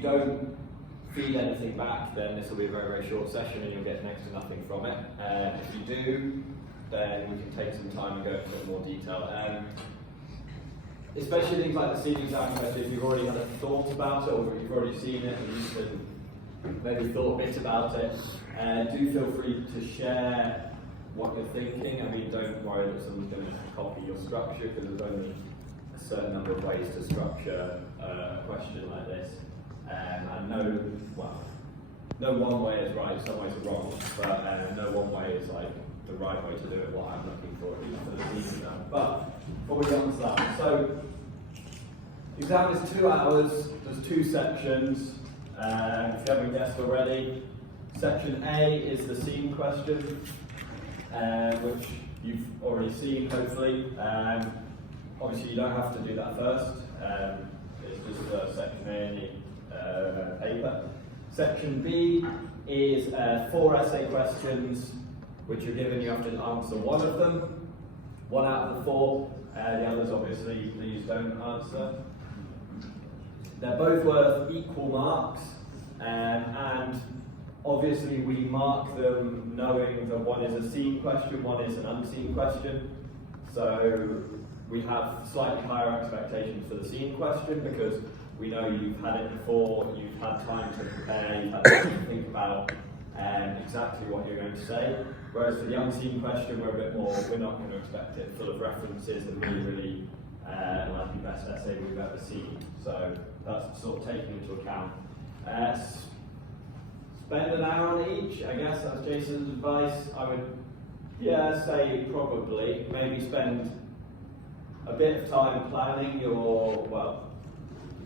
you don't feed anything back, then this will be a very, very short session and you'll get next to nothing from it. If you do, then we can take some time and go into a bit more detail. Especially things like the senior exam question, if you've already had a thought about it or you've already seen it and you can maybe thought a bit about it, do feel free to share what you're thinking. I mean, don't worry that someone's going to copy your structure, because there's only a certain number of ways to structure a question like this. And no one way is right, some ways are wrong, but no one way is like the right way to do it, what I'm looking for, at least for the senior exam. But before we get on to that, so the exam is 2 hours, there's 2 sections, if you haven't guessed already. Section A is the scene question, which you've already seen hopefully. Obviously you don't have to do that first, it's just section A in the paper. Section B is 4 essay questions, which you're given, you have to answer 1 of them. 1 out of the 4, the others obviously please don't answer. They're both worth equal marks, and obviously we mark them knowing that 1 is a seen question, 1 is an unseen question. So we have slightly higher expectations for the seen question because we know you've had it before, you've had time to prepare, you've had time to think about exactly what you're going to say. Whereas for the unseen question, we're a bit more, we're not going to expect it full of references and really like the best essay we've ever seen. So that's sort of taken into account. Spend an hour on each, I guess that's Jason's advice. I would, say probably, maybe spend a bit of time planning your, well,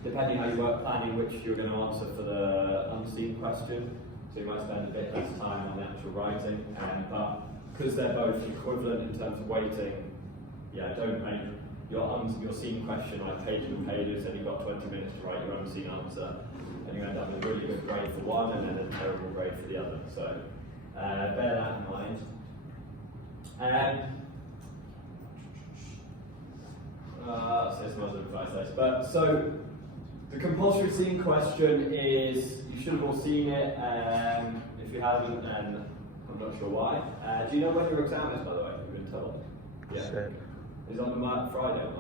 depending how you work, planning which you're going to answer for the unseen question. So you might spend a bit less time on the actual writing, but because they're both equivalent in terms of weighting, don't make your seen question like pages and pages and you've got 20 minutes to write your unseen answer, and you end up with a really good grade for one and then a terrible grade for the other. So bear that in mind. There's some other advice, but so the compulsory scene question is, you should have all seen it. If you haven't, then I'm not sure why. Do you know when your exam is, by the way? You've been told. Yeah. Sure. It's on the Friday or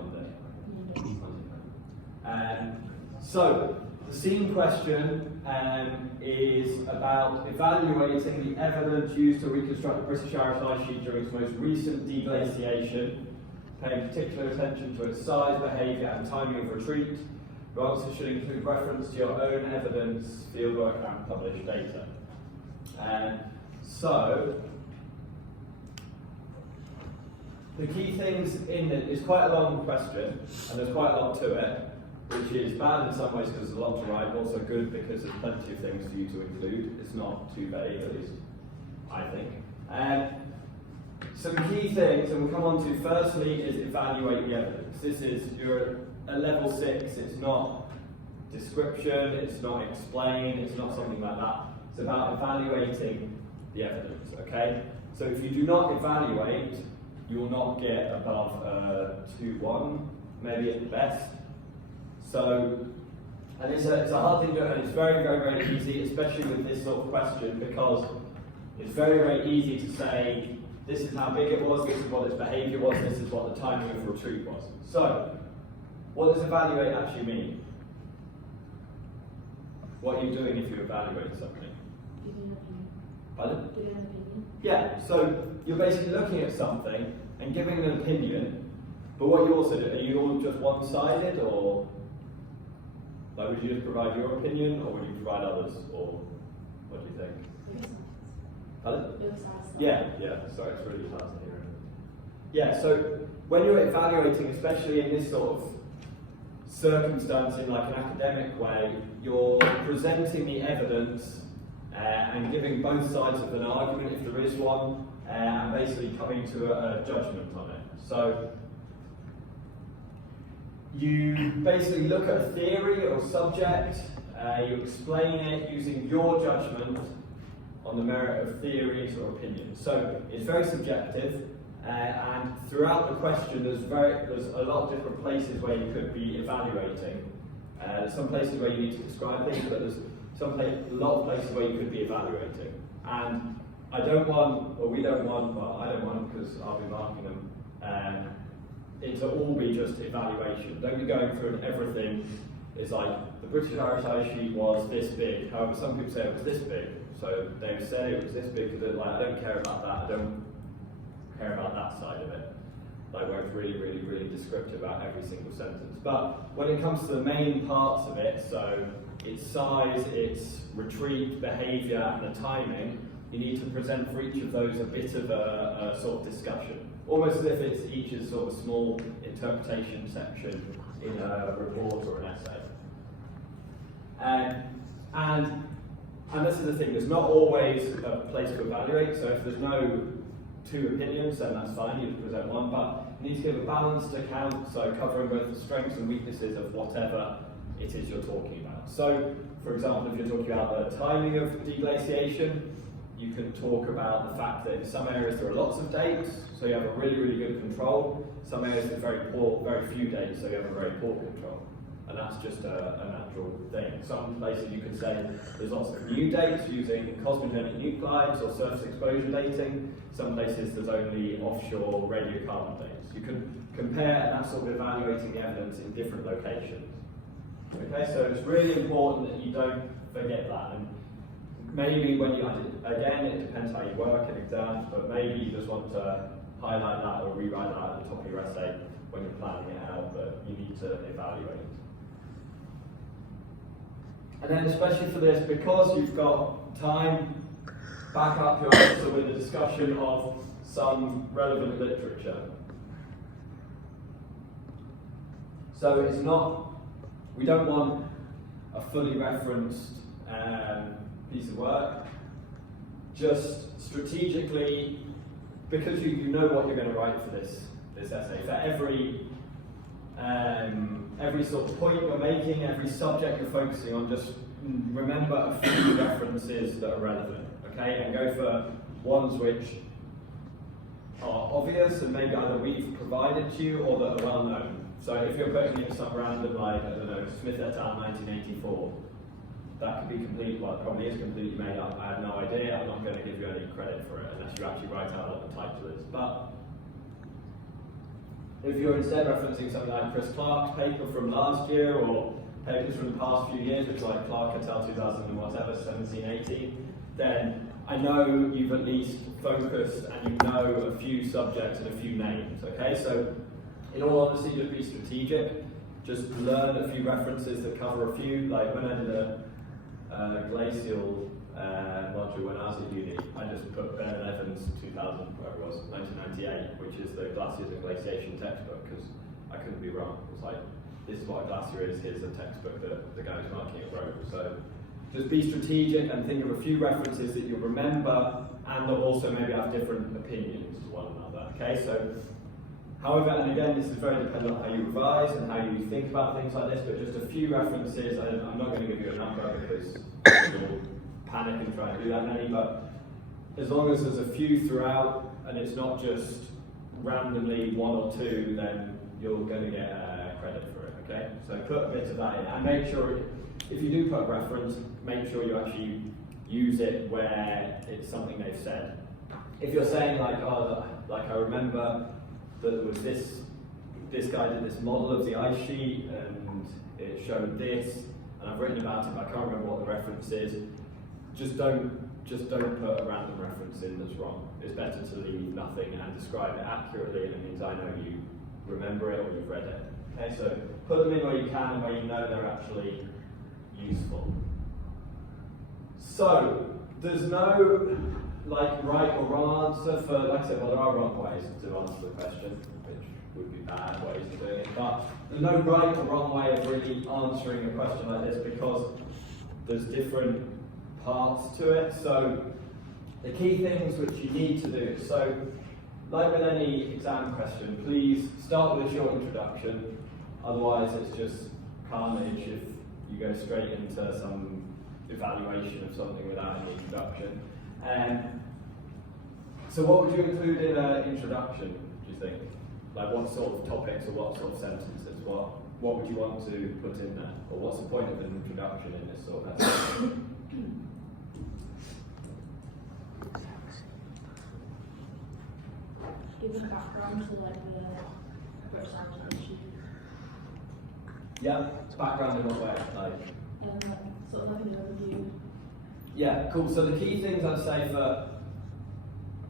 Monday. So the scene question is about evaluating the evidence used to reconstruct the British-Irish ice sheet during its most recent deglaciation, paying particular attention to its size, behaviour and timing of retreat. Your answer should include reference to your own evidence, fieldwork and published data. So, the key things in it is quite a long question, and there's quite a lot to it, which is bad in some ways because there's a lot to write, but also good because there's plenty of things for you to include. It's not too vague, at least, I think. Some key things, and we'll come on to, firstly, is evaluate the evidence. This is your at level 6, it's not description, it's not explain, it's not something like that. It's about evaluating the evidence, okay? So if you do not evaluate, you will not get above 2-1, maybe at the best. So, and it's a hard thing to do, and it's very, very, very easy, especially with this sort of question, because it's very, very easy to say, this is how big it was, this is what its behaviour was, this is what the timing of retreat was. So, what does evaluate actually mean? What are you doing if you evaluate something? Giving an opinion. Pardon? Giving an opinion. Yeah, so you're basically looking at something and giving an opinion, but what you also do, are you all just one-sided, or like would you just provide your opinion, or would you provide others, or what do you think? Pardon? Yeah, sorry, it's really hard to hear. Yeah, so when you're evaluating, especially in this sort of circumstance in like an academic way, you're presenting the evidence and giving both sides of an argument if there is one, and basically coming to a judgment on it. So you basically look at a theory or subject, you explain it using your judgment on the merit of theories or opinions. So it's very subjective, and throughout the question there's a lot of different places where you could be evaluating. Some places where you need to describe things, but there's a lot of places where you could be evaluating. And I don't want, or we don't want, well, I don't want, because I'll be marking them, it to all be just evaluation. Don't be going through and everything is like, the British Irish Eye sheet was this big. However, some people say it was this big. So they say it was this big because they're like, I don't care about that. I don't care about that side of it. Like where it's really, really, really descriptive about every single sentence. But when it comes to the main parts of it, so its size, its retreat, behaviour, and the timing, you need to present for each of those a bit of a sort of discussion. Almost as if it's each is sort of a small interpretation section in a report or an essay. And this is the thing, there's not always a place to evaluate, so if there's no two opinions, then that's fine, you present one, but you need to give a balanced account, so covering both the strengths and weaknesses of whatever it is you're talking about. So, for example, if you're talking about the timing of deglaciation, you can talk about the fact that in some areas there are lots of dates, so you have a really, really good control. Some areas there are very few dates, so you have a very poor control. And that's just a natural thing. Some places you could say there's lots of new dates using cosmogenic nuclides or surface exposure dating. Some places there's only offshore radiocarbon dates. You can compare, and that's sort of evaluating the evidence in different locations. Okay, so it's really important that you don't forget that. And maybe when you, again, it depends how you work in exams, but maybe you just want to highlight that or rewrite that at the top of your essay when you're planning it out, that you need to evaluate. And then especially for this, because you've got time, back up your answer with a discussion of some relevant literature. So it's not, we don't want a fully referenced piece of work. Just strategically, because you know what you're going to write for this essay. For every sort of point you're making, every subject you're focusing on, just remember a few references that are relevant, okay? And go for ones which are obvious and maybe either we've provided to you or that are well known. So if you're putting in some random, like, I don't know, Smith et al. 1984, that could be complete, well, it probably is completely made up. I have no idea. I'm not going to give you any credit for it unless you actually write out what the title is. But if you're instead referencing something like Chris Clark's paper from last year or papers from the past few years, which are like Clark et al. 2000 and whatever, 17, 18, then I know you've at least focused and you know a few subjects and a few names, okay? So in all honesty, just be strategic. Just learn a few references that cover a few. Like when I did a glacial module when I was at uni, I just put Ben and Evans 2000, whatever it was, 1998, which is the glaciers and glaciation textbook, because I couldn't be wrong. It was like, this is what a glacier is, here's a textbook that the guy who's marking it wrote. So just be strategic and think of a few references that you'll remember and that also maybe have different opinions to one another. Okay, so however, and again, this is very dependent on how you revise and how you think about things like this, but just a few references. I'm not going to give you a number because you'll panic and try and do that many, but as long as there's a few throughout and it's not just randomly one or two, then you're going to get credit for it, okay? So put a bit of that in and make sure, if you do put a reference, make sure you actually use it where it's something they've said. If you're saying like, oh, like I remember that there was this guy did this model of the ice sheet and it showed this, and I've written about it, but I can't remember what the reference is. Just don't put a random reference in that's wrong. It's better to leave nothing and describe it accurately, and it means I know you remember it or you've read it. Okay, so put them in where you can and where you know they're actually useful. So there's no like right or wrong answer for, like I said, well there are wrong ways to answer the question, which would be bad ways of doing it, but there's no right or wrong way of really answering a question like this because there's different parts to it. So the key things which you need to do, so like with any exam question, please start with a short introduction, otherwise it's just carnage if you go straight into some evaluation of something without any introduction. So what would you include in an introduction, do you think? Like what sort of topics or what sort of sentences? What what would you want to put in there? Or what's the point of an introduction in this sort of essay? Giving background to like the British Irish. Yeah, background in what way? Like, Sort of like an overview. yeah, cool. So the key things I'd say for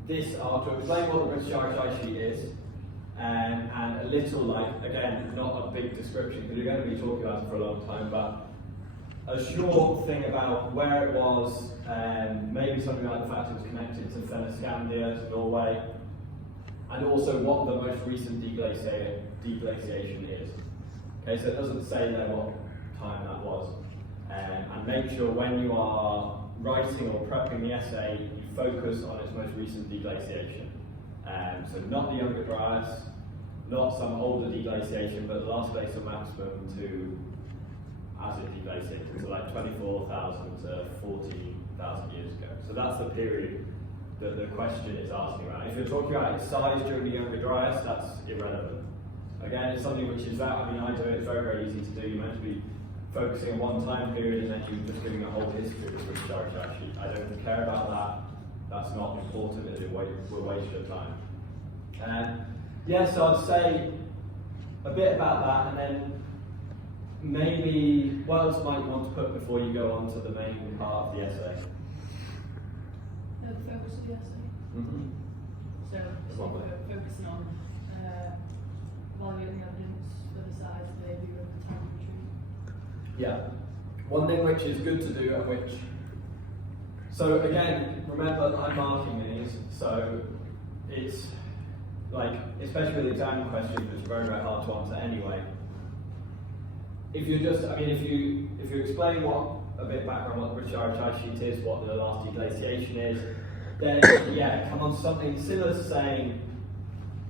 this are to explain what the British Irish Ice Sheet is, and a little, like, again, not a big description because we're going to be talking about it for a long time, but a short thing about where it was, maybe something like the fact it was connected to Fennoscandia, to Norway, and also what the most recent deglaciation is. Okay, so it doesn't say there what time that was. And make sure when you are writing or prepping the essay, you focus on its most recent deglaciation. So not the Younger Dryas, not some older deglaciation, but the last glacial maximum to as it deglaciated, so like 24,000 to 14,000 years ago. So that's the period that the question is asking about. If you're talking about its size during the Younger Dryas, that's irrelevant. Again, it's something which is I do it, it's very, very easy to do. You're meant to be focusing on one time period and then you're just giving a whole history of the British Irish Ice Sheet. I don't care about that. That's not important, it will waste your time. Yeah, so I'd say a bit about that, and then maybe what else might you want to put before you go on to the main part of the essay? The focus of the essay. Mm-hmm. So we're focusing on evaluating the evidence for the size, the behaviour of the time of retreat. Yeah. One thing which is good to do, and which, so again, remember that I'm marking these, so it's like, especially with exam questions, which are very, very hard to answer anyway. If you just, if you explain what a bit of background what the British Irish Ice Sheet is, what the last deglaciation is, then yeah, come on to something similar to saying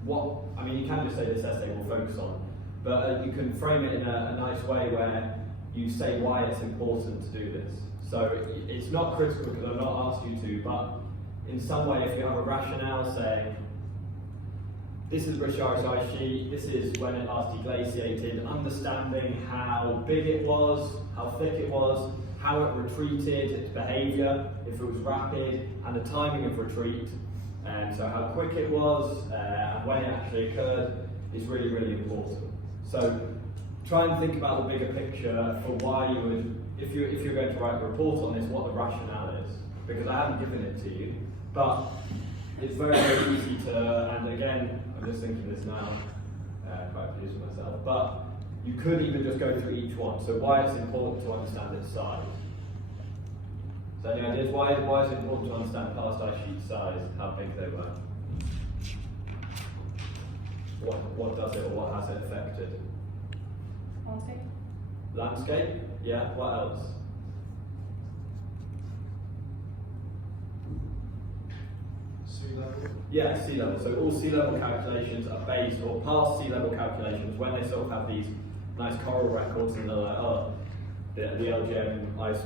what, you can just say this essay will focus on, but you can frame it in a nice way where you say why it's important to do this. So it's not critical because I've not asked you to, but in some way if you have a rationale saying, this is the British Irish Ice Sheet, this is when it last deglaciated, understanding how big it was, how thick it was, how it retreated, its behaviour, if it was rapid, and the timing of retreat, and so how quick it was, and when it actually occurred, is really, really important. So try and think about the bigger picture for why you would, if you're going to write a report on this, what the rationale is, because I haven't given it to you, but it's very, very easy to, and again, I'm just thinking this now, quite pleased with myself, but you could even just go through each one. So why it's important to understand its size. So any ideas? Why is it important to understand past ice sheet size, how big they were? What does it or what has it affected? Landscape. Landscape? Yeah, what else? Sea level? Yeah, sea level. So all sea level calculations are based, or past sea level calculations, when they sort of have these nice coral records and they're like, oh, the LGM ice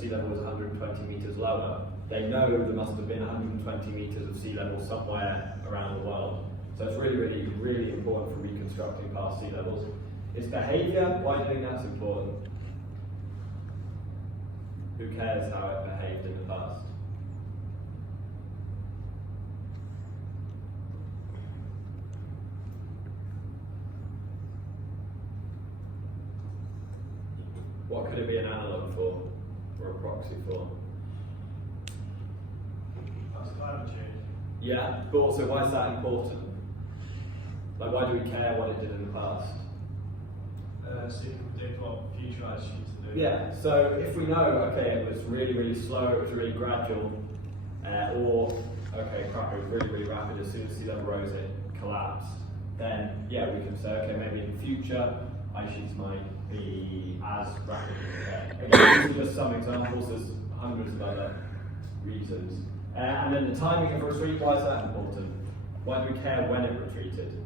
sea level was 120 metres lower. They know there must have been 120 metres of sea level somewhere around the world. So it's really, really, really important for reconstructing past sea levels. Its behaviour, why do you think that's important? Who cares how it behaved in the past? What could it be an analogue for, or a proxy for? That's climate change. Yeah, but also why is that important? Like, why do we care what it did in the past? So you can predict what future ice sheets to do. Yeah, so if we know, okay, it was really, really slow, it was really gradual, or, okay, crap, it was really, really rapid, as soon as sea level rose, it collapsed, then, yeah, we can say, okay, maybe in the future, ice sheets might be as rapid. Again, these are just some examples, there's hundreds of other reasons. And then the timing of retreat, why is that important? Why do we care when it retreated?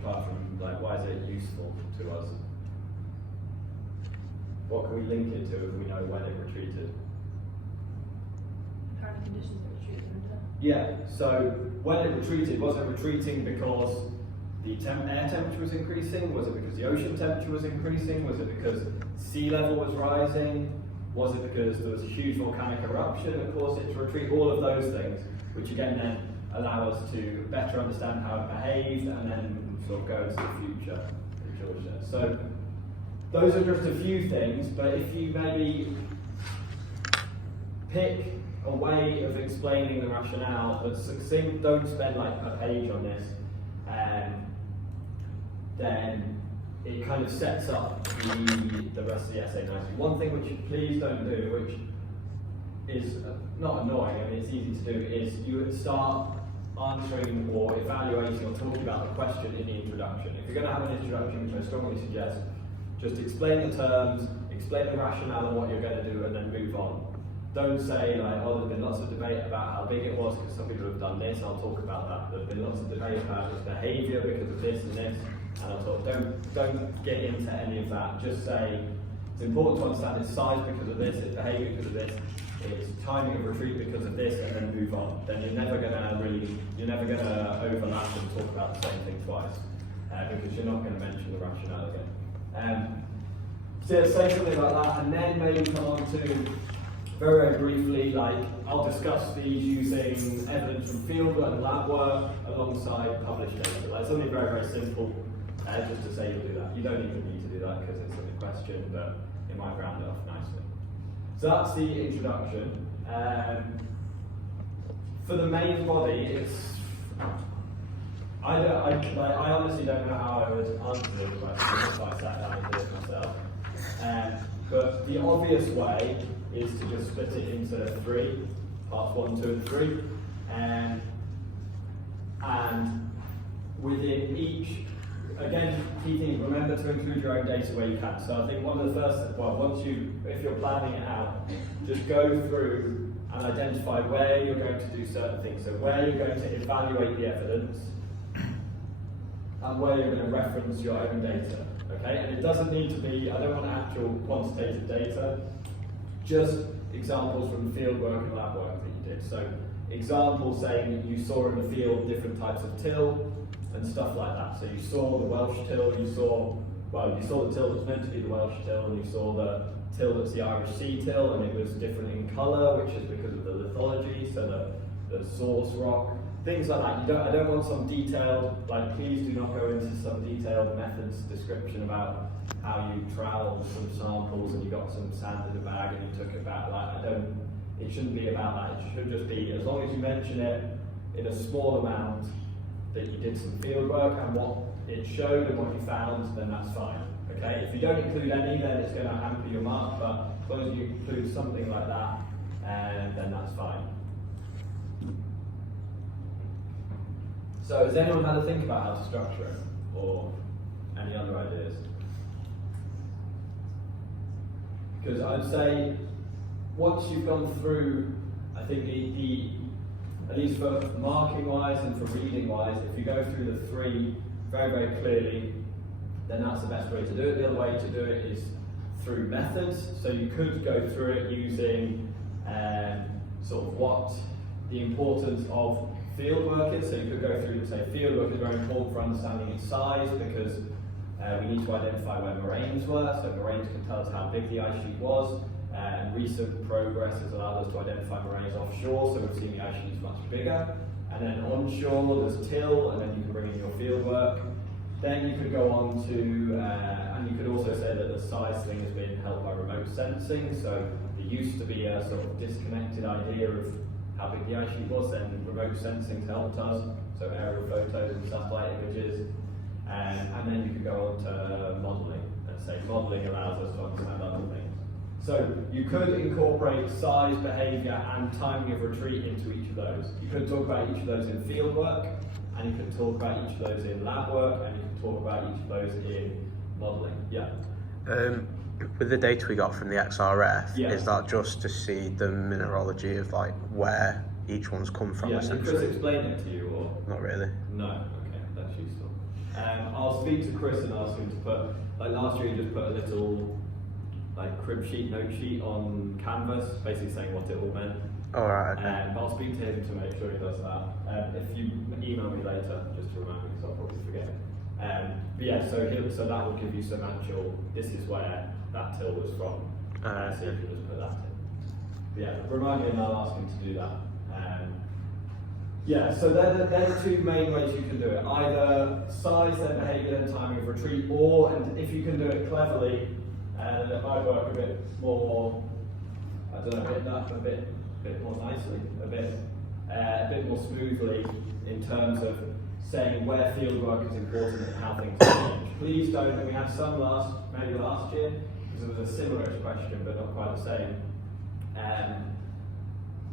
Apart from, like, why is it useful to us? What can we link it to if we know when it retreated? The current conditions of retreat in winter. Yeah, so when it retreated, was it retreating because the air temperature was increasing? Was it because the ocean temperature was increasing? Was it because sea level was rising? Was it because there was a huge volcanic eruption that caused it to retreat? All of those things, which again then allow us to better understand how it behaved and then sort of go into the future in Georgia. So those are just a few things, but if you maybe pick a way of explaining the rationale that's succinct, don't spend like a page on this, then it kind of sets up the rest of the essay nicely. One thing which please don't do, which is not annoying, I mean it's easy to do, is you would start answering or evaluating or talking about the question in the introduction. If you're going to have an introduction, which I strongly suggest, just explain the terms, explain the rationale and what you're going to do, and then move on. Don't say like, oh, there's been lots of debate about how big it was because some people have done this, I'll talk about that. There's been lots of debate about its behaviour because of this and this, and I'll talk. Don't get into any of that. Just say it's important to understand its size because of this, its behaviour because of this, its timing of retreat because of this, and then move on. Then you're never going to overlap and talk about the same thing twice because you're not going to mention the rationale again. So yeah, say something like that, and then maybe come on to very briefly, like I'll discuss these using evidence from fieldwork and lab work alongside published data. Like something very, very simple, just to say you'll do that. You don't even need to do that because it's a question, but it might round it off nicely. So that's the introduction. For the main body, it's I honestly don't know how I would answer this question if I sat down and did it myself. But the obvious way is to just split it into three, parts 1, 2, and 3. And within each, again, key thing, remember to include your own data where you can. So I think one of the first, if you're planning it out, just go through and identify where you're going to do certain things. So where you're going to evaluate the evidence, and where you're going to reference your own data, okay? And it doesn't need to be, I don't want actual quantitative data, just examples from field work and lab work that you did. So examples saying that you saw in the field different types of till and stuff like that. So you saw the Welsh till, you saw the till that's meant to be the Welsh till, and you saw the till that's the Irish sea till, and it was different in colour, which is because of the lithology, so the source rock. Things like that. I don't want some detailed, like please do not go into some detailed methods description about how you troweled some samples and you got some sand in a bag and you took it back. It shouldn't be about that. It should just be, as long as you mention it in a small amount, that you did some field work and what it showed and what you found, then that's fine. Okay? If you don't include any, then it's going to hamper your mark, but as long as you include something like that, then that's fine. So has anyone had a think about how to structure it, or any other ideas? Because I'd say once you've gone through, I think at least for marking wise and for reading wise, if you go through the three very, very clearly, then that's the best way to do it. The other way to do it is through methods. So you could go through it using sort of what the importance of field work is. So you could go through and say field work is very important for understanding its size because we need to identify where moraines were. So moraines can tell us how big the ice sheet was. And recent progress has allowed us to identify moraines offshore, so we've seen the ice sheet is much bigger. And then onshore, there's till, and then you can bring in your field work. Then you could go on to, and you could also say that the size thing has been helped by remote sensing. So there used to be a sort of disconnected idea of how big the ice sheet was, then remote sensing helped us, so aerial photos and satellite images. And then you could go on to modelling, and say modelling allows us to understand other things. So you could incorporate size, behaviour and timing of retreat into each of those. You could talk about each of those in field work, and you could talk about each of those in lab work, and you could talk about each of those in modelling. Yeah. With the data we got from the XRF, yeah. Is that just to see the mineralogy of like where each one's come from? Yeah, did Chris explain it to you or? Not really. No, okay, that's useful. I'll speak to Chris and ask him to put, like last year he just put a little like crib sheet, note sheet on canvas, basically saying what it all meant. Alright, okay. But I'll speak to him to make sure he does that. If you email me later, just to remind me, because I'll probably forget. But yeah, so that will give you some actual, this is where that till was from. So you can just put that in. But yeah, remind me and I'll ask him to do that. Yeah, so they're the two main ways you can do it. Either size, then behaviour, and timing of retreat, or, and if you can do it cleverly, and it might work a bit more, I don't know, a bit more nicely, a bit more smoothly in terms of saying where field work is important and how things change. Please don't, and we had some maybe last year, because it was a similar question, but not quite the same.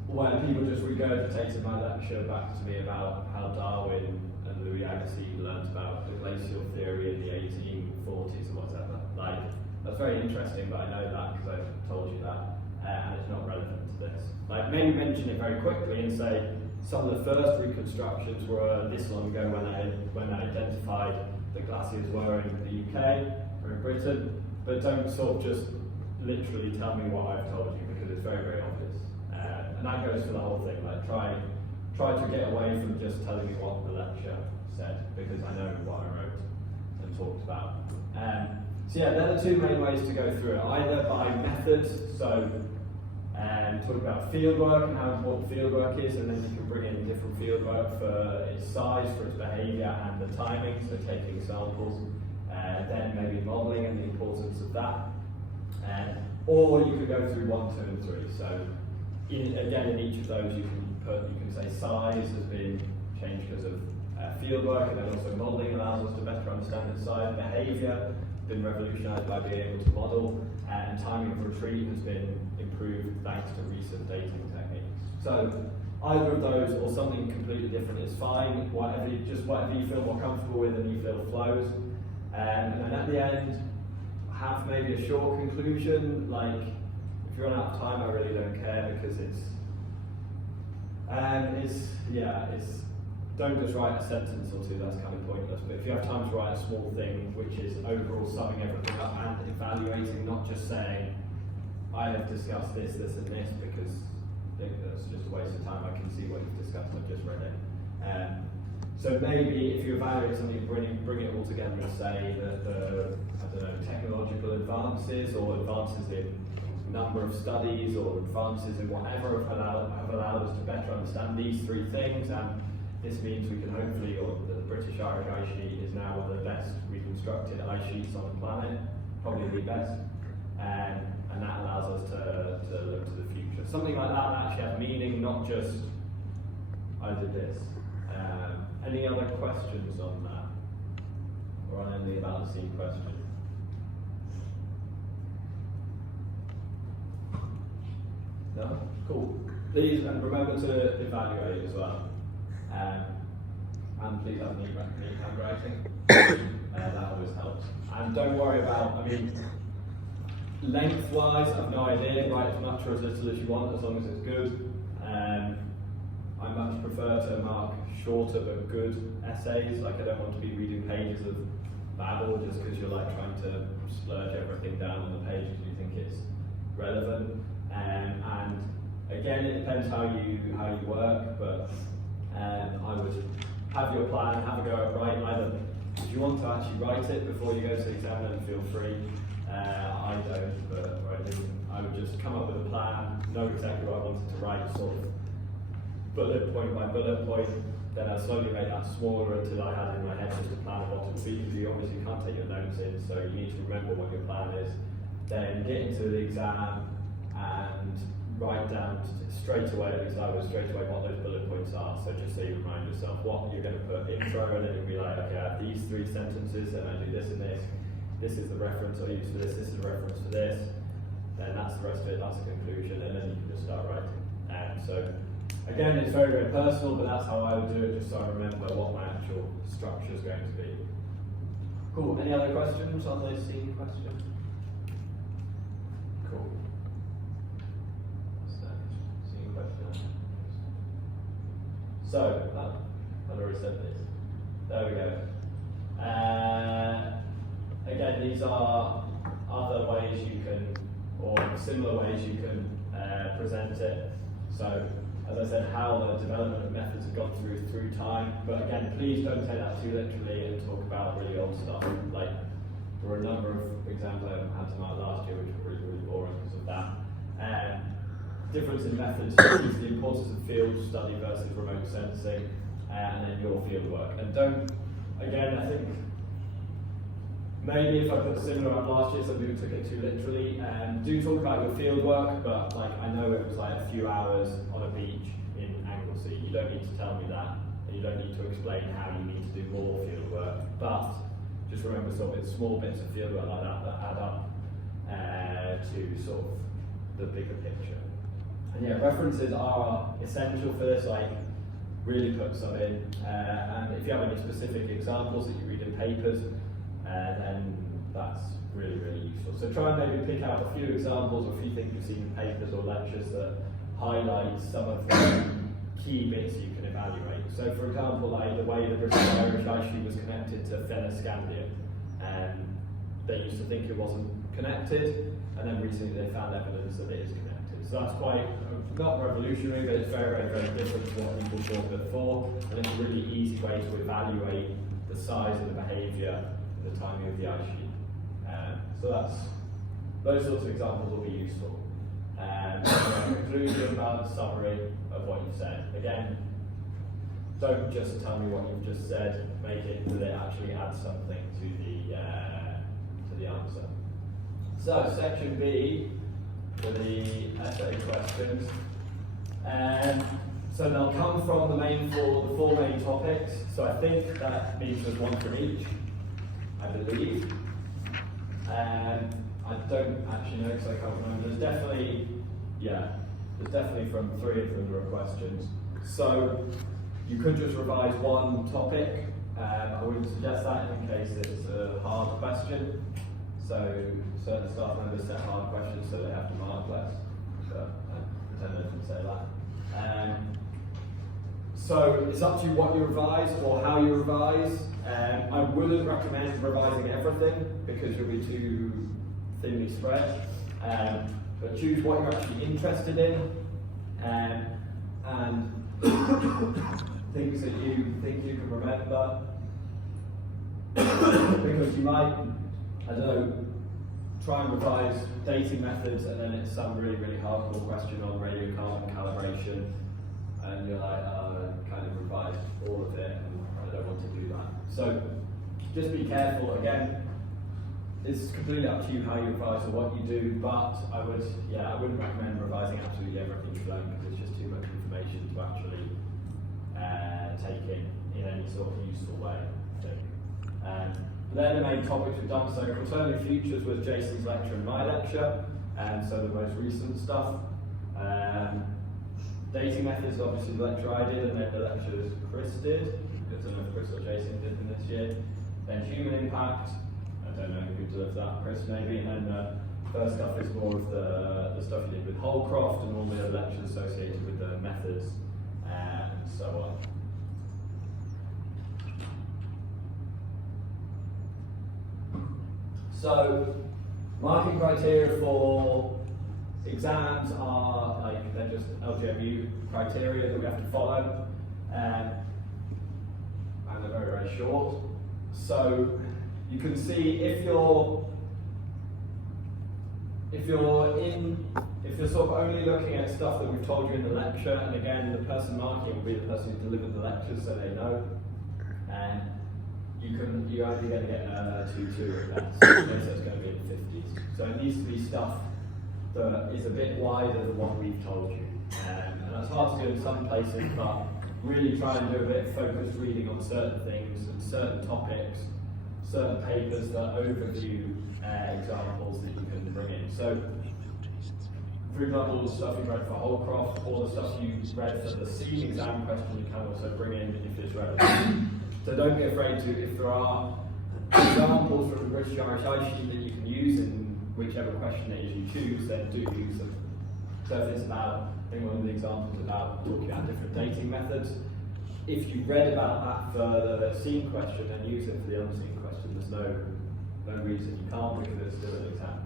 Where people just regurgitated my lecture back to me about how Darwin and Louis Agassiz learnt about the glacial theory in the 1840s or whatever. Like, that's very interesting, but I know that because I told you that, and it's not relevant to this. Like, maybe mention it very quickly and say some of the first reconstructions were this long ago when they identified the glaciers were in the UK or in Britain, but don't sort of just literally tell me what I've told you because it's very, very obvious. And that goes for the whole thing. Like, try to get away from just telling me what the lecture said, because I know what I wrote and talked about. So yeah, they're the two main ways to go through it. Either by methods, so talk about fieldwork and how important fieldwork is, and then you can bring in different fieldwork for its size, for its behaviour, and the timing, so taking samples. Then maybe modelling and the importance of that. Or you could go through 1, 2, and 3. So again, in each of those, you can say size has been changed because of field work, and then also modelling allows us to better understand its size. Behaviour has been revolutionised by being able to model, and timing of retreat has been improved thanks to recent dating techniques. So either of those or something completely different is fine. Whatever you feel more comfortable with and you feel flows. And then at the end, have maybe a short conclusion, like, if you run out of time, I really don't care, because don't just write a sentence or two, that's kind of pointless, but if you have time to write a small thing, which is overall summing everything up and evaluating, not just saying, I have discussed this, this and this, because that's just a waste of time, I can see what you've discussed, I've just read it. So maybe if you evaluate something, bring it all together and say that the technological advances or advances in number of studies or advances in whatever have allowed us to better understand these three things, and this means we can hopefully, or the British Irish ice sheet is now one of the best reconstructed ice sheets on the planet, probably the best, and that allows us to look to the future. Something like that actually has meaning, not just I did this. Any other questions on that? Or on any about the scene question? No? Cool. Please, and remember to evaluate as well. And please have neat handwriting. That always helps. And don't worry about, I mean, lengthwise, I've no idea. Write as much or as little as you want, as long as it's good. I much prefer to mark shorter but good essays. Like, I don't want to be reading pages of babble just because you're like trying to splurge everything down on the page because you think it's relevant. And again, it depends how you work, but I would have your plan, have a go at writing. Either if you want to actually write it before you go to the exam, then feel free. I don't, but I would just come up with a plan, know exactly what I wanted to write, sort of bullet point by bullet point. Then I slowly make that smaller until I had in my head just a plan of what it would be, because you obviously can't take your notes in, so you need to remember what your plan is. Then get into the exam and write down straight away, at least I would straight away, what those bullet points are. So just so you remind yourself what you're going to put intro, and then you'll be like, okay, I have these 3 sentences, and I do this and this. This is the reference I use for this, this is the reference for this. Then that's the rest of it, that's the conclusion, and then you can just start writing. So again, it's very, very personal, but that's how I would do it, just so I remember what my actual structure is going to be. Cool. Any other questions on this scene question? Cool. Scene question. So, I've already said this. There we go. Again, these are other ways you can, or similar ways you can present it. So, as I said, how the development of methods have gone through time. But again, please don't take that too literally and talk about really old stuff. Like, there were a number of exams I had to mark last year which were really boring because of that. Difference in methods, the importance of field study versus remote sensing, and then your field work. And don't, again, I think maybe if I put similar up last year, some people took it too literally. Do talk about your field work, but like I know it was like a few hours on a beach in Anglesey. You don't need to tell me that, and you don't need to explain how you need to do more field work. But just remember sort of it's small bits of field work like that add up to sort of the bigger picture. And yeah, references are essential for this. Like, really put some in. And if you have any specific examples that you read in papers, then that's really, really useful. So try and maybe pick out a few examples or a few things you've seen in papers or lectures that highlight some of the key bits you can evaluate. So for example, like the way the British Irish Ayyy was connected to Fennoscandium. They used to think it wasn't connected, and then recently they found evidence that it is connected. So that's quite, not revolutionary, but it's very, very, very different to what people thought before, and it's a really easy way to evaluate the size and the behaviour and the timing of the ice sheet. So those sorts of examples will be useful. Conclusion, balance, summary of what you've said. Again, don't just tell me what you've just said, make it that it actually adds something to the answer. So section B, for the essay questions. So they'll come from the four main topics. So I think that means there's one from each, I believe. I don't actually know because I can't remember. There's definitely from three of them there are questions. So you could just revise one topic. I wouldn't suggest that in case it's a hard question. So certain staff members set hard questions so they have to mark less. But I pretend I didn't say that. So it's up to you what you revise or how you revise. I wouldn't recommend revising everything because you'll be too thinly spread. But choose what you're actually interested in and things that you think you can remember. Because you might, I don't know, try and revise dating methods and then it's some really, really hardcore question on radiocarbon calibration and you're like, kind of revised all of it and I don't want to do that. So just be careful. Again, it's completely up to you how you revise or what you do, but I wouldn't recommend revising absolutely everything you've learned because it's just too much information to actually take in any sort of useful way, I think. They're the main topics we've done. So Quaternion Futures was Jason's lecture and my lecture, and so the most recent stuff. Dating methods, obviously the lecture I did, and then the lectures Chris did. I don't know if Chris or Jason did them this year. Then human impact, I don't know who did that, Chris maybe, and then the first stuff is more of the stuff you did with Holcroft and all the other lectures associated with the methods and so on. So, marking criteria for exams are like they're just LGMU criteria that we have to follow, and they're very, very short. So you can see if you're sort of only looking at stuff that we've told you in the lecture, and again the person marking will be the person who delivered the lecture, so they know. And you're only going to get a 2-2 at best, so it's going to be in the 50s. So it needs to be stuff that is a bit wider than what we've told you. And that's hard to do in some places, but really try and do a bit of focused reading on certain things and certain topics, certain papers that overview examples that you can bring in. So, for example, the stuff you read for Holcroft, or the stuff you read for the SEAM exam question, you can also bring in if it's relevant. So don't be afraid to, if there are examples from the British Irish Ice Sheet that you can use in whichever question it is you choose, then do use them. So if it's about, I think one of the examples about talking about different dating methods, if you read about that for the SEAM question, then use it for the unseen question. There's no reason you can't because it's still an exam.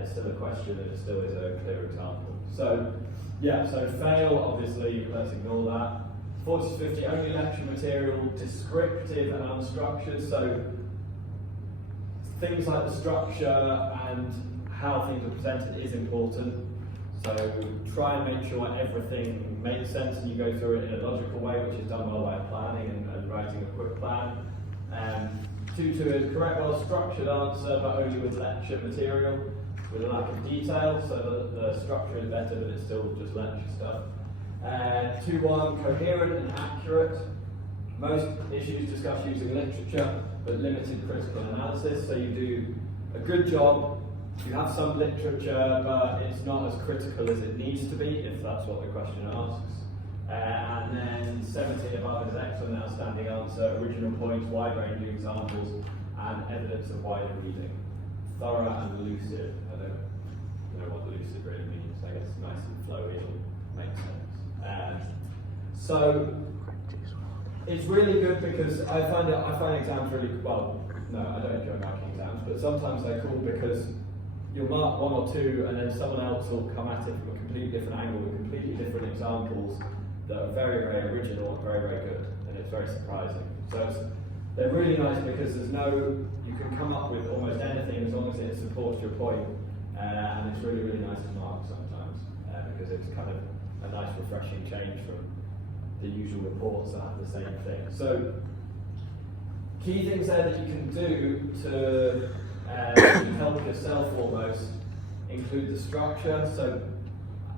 It's still a question and it still is a clear example. So, yeah, so fail, obviously, let's ignore that. 40 to 50, only lecture material, descriptive and unstructured. So, things like the structure and how things are presented is important. So, try and make sure everything makes sense and you go through it in a logical way, which is done well by planning and writing a quick plan. 2-2 is correct well structured answer, but only with lecture material, with a lack of detail, so that the structure is better, but it's still just lecture stuff. 2-1, coherent and accurate. Most issues discussed using literature, but limited critical analysis. So you do a good job, you have some literature, but it's not as critical as it needs to be, if that's what the question asks. And then 70 above is excellent, outstanding answer, original points, wide-ranging examples, and evidence of wider reading. Thorough and lucid. I don't know what lucid really means. I guess nice and flowy and makes sense. So it's really good because I find exams really well. No, I don't enjoy marking exams, but sometimes they're cool because you'll mark 1 or 2, and then someone else will come at it from a completely different angle with completely different examples that are very, very original and very, very good, and it's very surprising. So they're really nice because you can come up with almost anything as long as it supports your point, and it's really, really nice to mark sometimes because it's kind of a nice refreshing change from the usual reports that have the same thing. So key things there that you can do to help yourself almost include the structure. So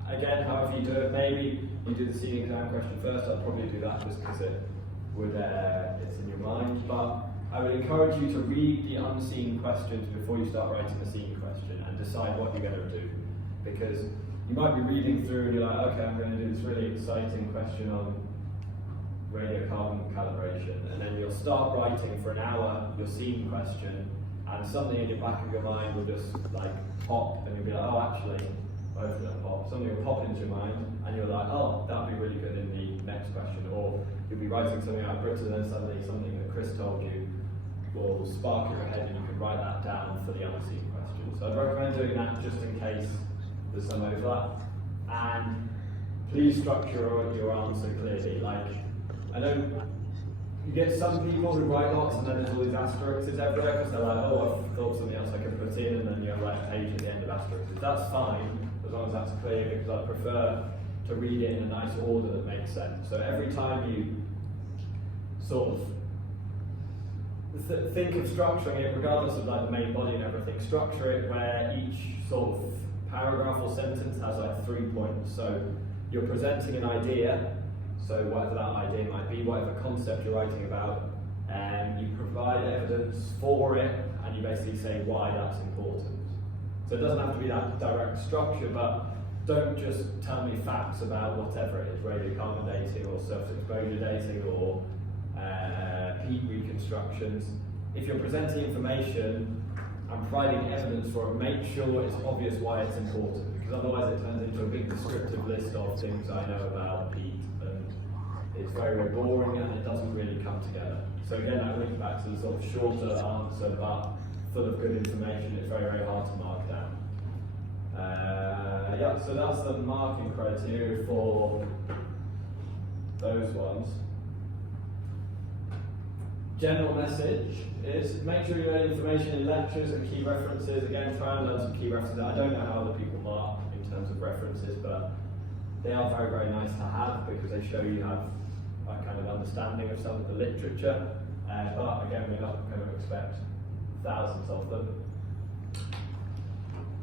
again, however you do it, maybe you do the senior exam question first. I'd probably do that just because it's in your mind. But I would encourage you to read the unseen questions before you start writing the seen question and decide what you're going to do. Because you might be reading through and you're like, okay, I'm going to do this really exciting question on radiocarbon calibration, and then you'll start writing for an hour your seen question, and something in the back of your mind will just like pop, and you'll be like, oh, actually, both of them pop. Something will pop into your mind, and you're like, oh, that'd be really good in the next question. Or you'll be writing something I've written, and then suddenly something that Chris told you will spark in your head, and you can write that down for the unseen question. So I'd recommend doing that just in case there's some overlap. And please structure your answer clearly. Like, I know you get some people who write lots and then there's all these asterisks everywhere because they're like, oh, I've thought something else I can put in, and then you have like a page at the end of asterisks. That's fine as long as that's clear, because I prefer to read it in a nice order that makes sense. So every time you sort of think of structuring it, regardless of like the main body and everything, structure it where each sort of paragraph or sentence has like 3 points. So you're presenting an idea, so whatever that idea might be, whatever concept you're writing about, and you provide evidence for it, and you basically say why that's important. So it doesn't have to be that direct structure, but don't just tell me facts about whatever it is, radiocarbon dating or surface exposure dating or heat reconstructions. If you're presenting information and providing evidence for it, make sure it's obvious why it's important, because otherwise it turns into a big descriptive list of things I know about heat, and it's very, very boring and it doesn't really come together. So again, that links back to the sort of shorter answer but full of good information. It's very, very hard to mark down. Yeah, so that's the marking criteria for those ones. General message is make sure you know information in lectures and key references. Again, try and learn some key references. I don't know how other people mark in terms of references, but they are very, very nice to have because they show you have a kind of understanding of some of the literature. But again, we're not going to expect thousands of them.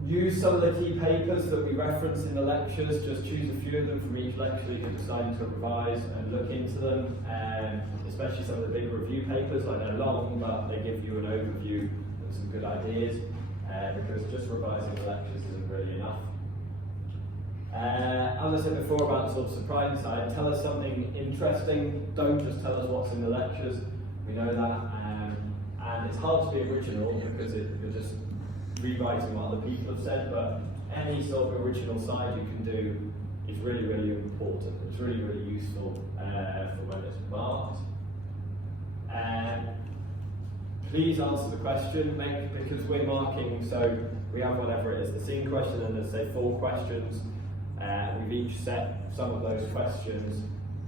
Use some of the key papers that we reference in the lectures. Just choose a few of them from each lecture you can decide to revise and look into them. Especially some of the big review papers, like they're long, but they give you an overview and some good ideas. Because just revising the lectures isn't really enough. As I said before about the sort of surprising side, tell us something interesting. Don't just tell us what's in the lectures. We know that. And it's hard to be original because you're just rewriting what other people have said, but any sort of original side you can do is really, really important. It's really, really useful for when it's marked. please answer the question, because we're marking, so we have whatever it is, the scene question, and there's say 4 questions, we've each set some of those questions,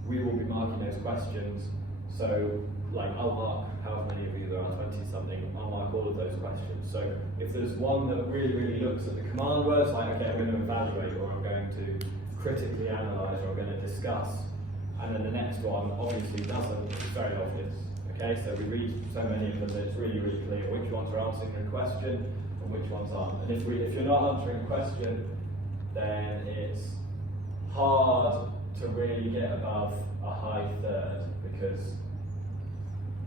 we will be marking those questions, so like I'll mark however many of you there are, 20 something, I'll mark all of those questions. So if there's one that really looks at the command words, like okay, I'm going to evaluate, or I'm going to critically analyse, or I'm going to discuss, and then the next one obviously doesn't, it's very obvious. Okay, so we read so many of them that it's really clear which ones are answering the question and which ones aren't. And if you're not answering a question, then it's hard to really get above a high third, because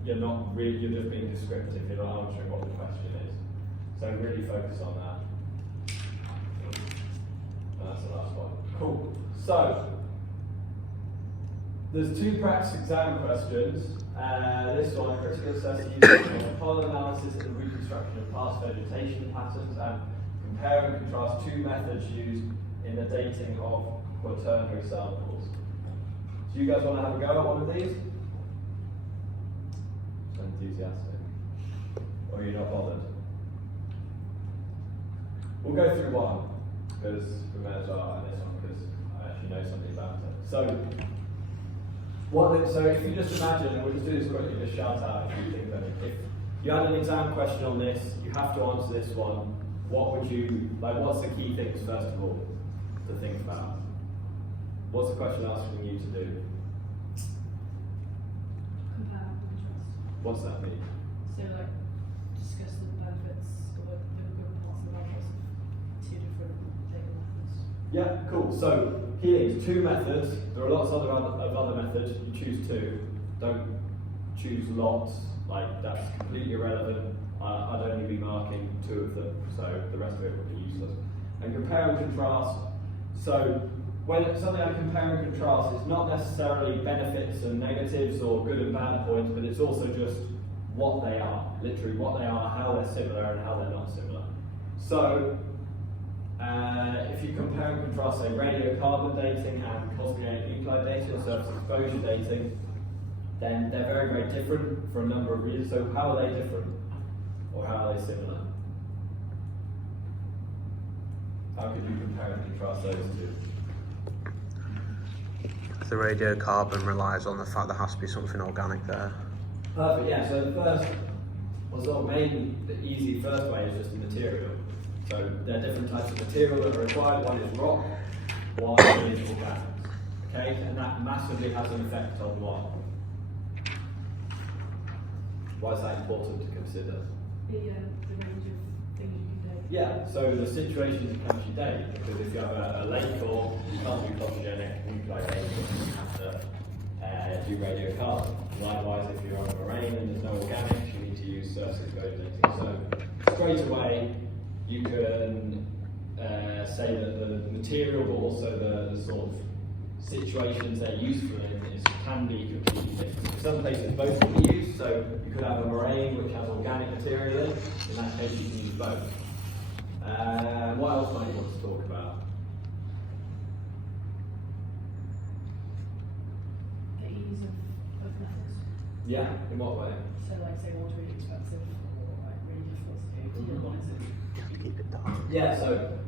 you're just being descriptive, you're not answering what the question is. So really focus on that. And that's the last one. Cool. So there's 2 practice exam questions. This one, critical assess using pollen analysis and the reconstruction of past vegetation patterns, and compare and contrast 2 methods used in the dating of quaternary samples. Do you guys want to have a go at one of these? Enthusiastic. Or are you not bothered? We'll go through one, because we may as well at this one, because I actually know something about it. So if you just imagine, and we'll just do this quickly, just shout out if you think of it. If you had an exam question on this, you have to answer this one, what would you, what's the key things first of all to think about? What's the question asking you to do? Compare and contrast. What's that mean? So like discuss the benefits or the good parts and the bad parts of 2 different data methods. Yeah, cool. So key things, 2 methods. There are lots of other methods. You choose 2. Don't choose lots. Like that's completely irrelevant. I'd only be marking 2 of them, so the rest of it would be useless. And compare and contrast. So when something like compare and contrast, it's not necessarily benefits and negatives or good and bad points, but it's also just what they are, literally what they are, how they're similar and how they're not similar. So if you compare and contrast, say, radiocarbon dating and cosmic nuclide dating, or surface exposure dating, then they're very different for a number of reasons. So how are they different? Or how are they similar? How could you compare and contrast those 2? The radiocarbon relies on the fact there has to be something organic there. Perfect, yeah. So the first, the easy first way is just the material. So there are different types of material that are required. One is rock, one is organic. Okay, and that massively has an effect on what? Why is that important to consider? The range of things you can do. Yeah, so the situation you can actually date, because if you have a lake core, you can't do cosmogenic nuclide dating, you have to do radiocarbon. Likewise, if you're on a moraine and there's no organics, you need to use surface exposure dating. So straight away, you can say that the material, but also the sort of situations they're useful in can be completely different. In some places, both can be used. So you could have a moraine which has organic material in that case, you can use both. What else might you want to talk about? The ease of methods. Yeah, in what way? So like say what's really expensive or like really difficult to do. What is it? Keep it down. Yeah, so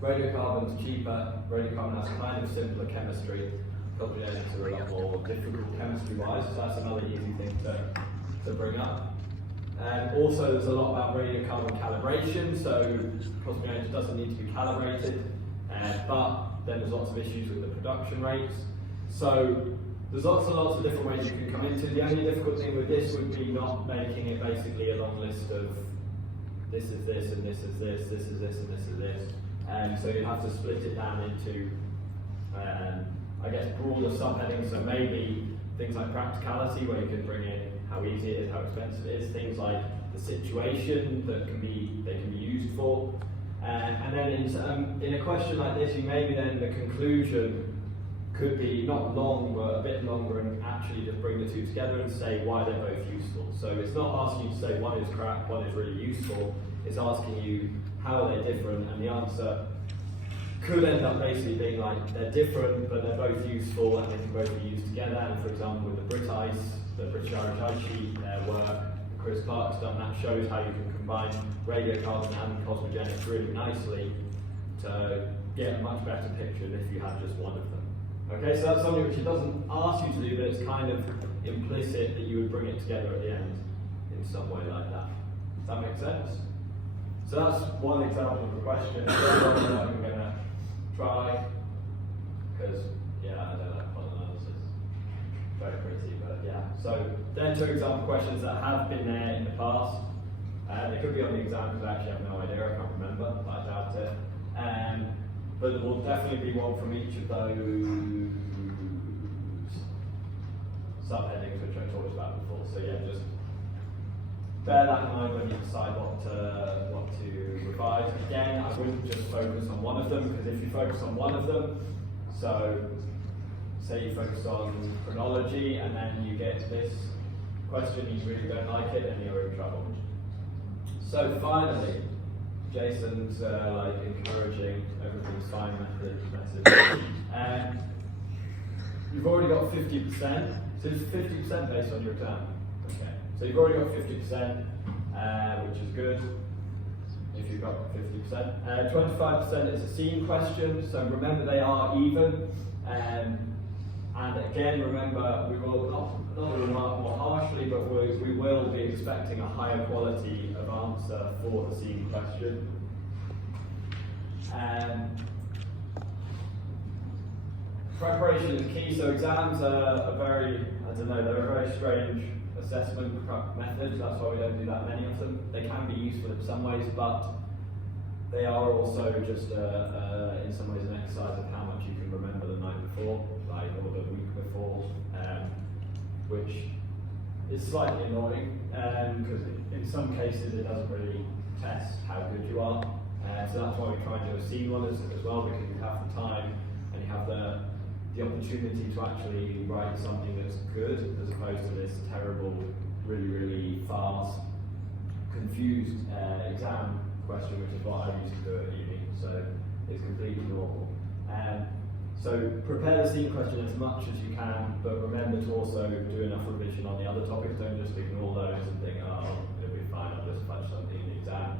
radiocarbon's cheaper, radiocarbon has kind of simpler chemistry, cosmogenics are a lot more difficult chemistry-wise, so that's another easy thing to bring up. Also, there's a lot about radiocarbon calibration, so cosmogenics doesn't need to be calibrated, but then there's lots of issues with the production rates. So there's lots and lots of different ways you can come into. The only difficult thing with this would be not making it basically a long list of this is this and this is this, this is this and this is this. So you have to split it down into, I guess, broader subheadings. So maybe things like practicality, where you can bring in how easy it is, how expensive it is. Things like the situation that they can be used for. And then in a question like this, you maybe then the conclusion could be not long, but a bit longer, and actually just bring the 2 together and say why they're both useful. So it's not asking you to say one is crap, one is really useful. It's asking you how are they different, and the answer could end up basically being like they're different, but they're both useful and they can both be used together. And for example, with the British Irish ice sheet, their work, the Chris Clark's done, that shows how you can combine radiocarbon and cosmogenics really nicely to get a much better picture than if you had just one of them. Okay, so that's something which it doesn't ask you to do, but it's kind of implicit that you would bring it together at the end in some way like that. Does that make sense? So that's one example of a question. The other one that I'm going to try, because, yeah, I don't like quantum analysis. Very pretty, but yeah. So then two example questions that have been there in the past. They could be on the exam because I actually have no idea, I can't remember, but I doubt it. But there will definitely be one from each of those subheadings which I talked about before. So yeah, just bear that in mind when you decide what to revise. Again, I wouldn't just focus on one of them, because if you focus on one of them, so say you focus on chronology and then you get this question, you really don't like it, then you're in trouble. So finally, Jason's like encouraging everything's fine message. You've already got 50%, so it's 50% based on your exam. Okay, so you've already got 50%, which is good. If you've got 50%, 25% is a scene question. So remember they are even, and again remember we will not remark more harshly, but we will be expecting a higher quality of answer for the scene question. Preparation is key. So exams are a very, I don't know, they're a very strange assessment method. That's why we don't do that many of them. They can be useful in some ways, but they are also just in some ways an exercise of how much you can remember the night before, like, or the week before, which is slightly annoying because in some cases it doesn't really test how good you are. So that's why we try and do a scene one as well, because you have the time and you have the opportunity to actually write something that's good, as opposed to this terrible, really, really fast, confused exam question, which is what I used to do at uni. So it's completely normal. So prepare the scene question as much as you can, but remember to also do enough revision on the other topics. Don't just ignore those and think, oh, it'll be fine, I'll just fudge something in the exam.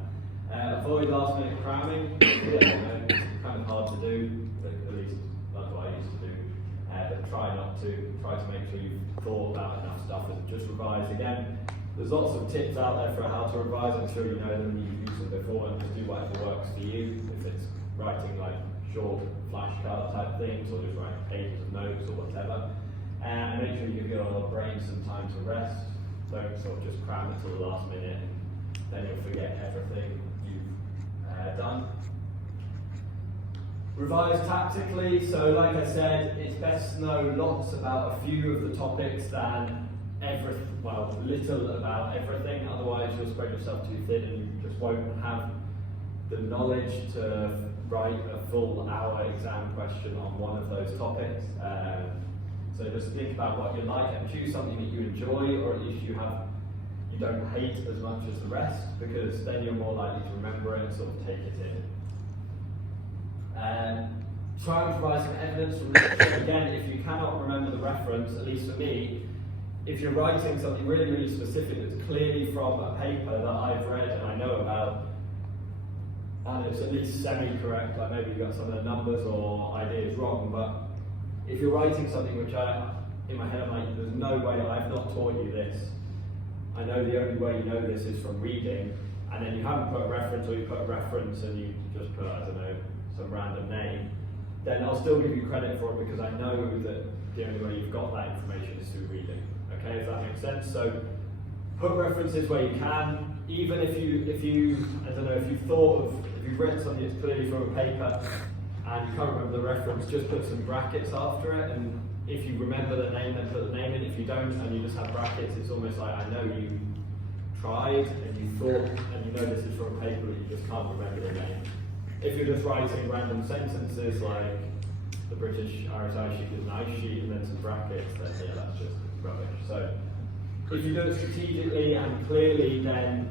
Avoid last minute cramming. Yeah, it's kind of hard to do, but at least that's what I used to do. But try not to. Try to make sure you've thought about enough stuff and just revise again. There's lots of tips out there for how to revise. I'm sure you know them, you've used them before, and just do whatever works for you. If it's writing like short flashcard type things, or just writing pages of notes or whatever. And make sure you give your brain some time to rest. Don't sort of just cram it till the last minute, then you'll forget everything you've done. Revise tactically. So like I said, it's best to know lots about a few of the topics than little about everything. Otherwise you'll spread yourself too thin and you just won't have the knowledge to write a full hour exam question on one of those topics. So just think about what you like and choose something that you enjoy, or at least you don't hate as much as the rest, because then you're more likely to remember it and sort of take it in. Try and provide some evidence from literature. Again, if you cannot remember the reference, at least for me, if you're writing something really, really specific that's clearly from a paper that I've read and I know about, and it's at least semi-correct, like maybe you got some of the numbers or ideas wrong, but if you're writing something which in my head I'm like, there's no way, I've not taught you this, I know the only way you know this is from reading, and then you haven't put a reference, or you put a reference and you just put, I don't know, some random name, then I'll still give you credit for it because I know that the only way you've got that information is through reading. Okay, if that makes sense. So put references where you can, even if you I don't know, if you've read something that's clearly from a paper and you can't remember the reference, just put some brackets after it, and if you remember the name, then put the name in. If you don't and you just have brackets, it's almost like, I know you tried and you thought and you know this is from a paper, but you just can't remember the name. If you're just writing random sentences like the British RSI sheet is an ice sheet and then some brackets, then yeah, that's just rubbish. So if you do it strategically and clearly, then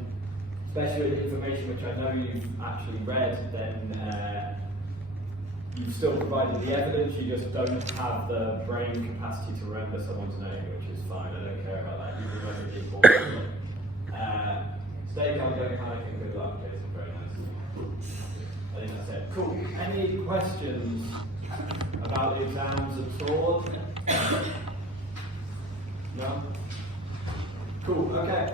especially with information which I know you've actually read, then you've still provided the evidence, you just don't have the brain capacity to remember someone's name, which is fine, I don't care about that, you can remember people. Stay calm, don't panic, and good luck. Jason, very nice. I think that's it. Cool. Any questions about the exams at all? No? Cool, okay.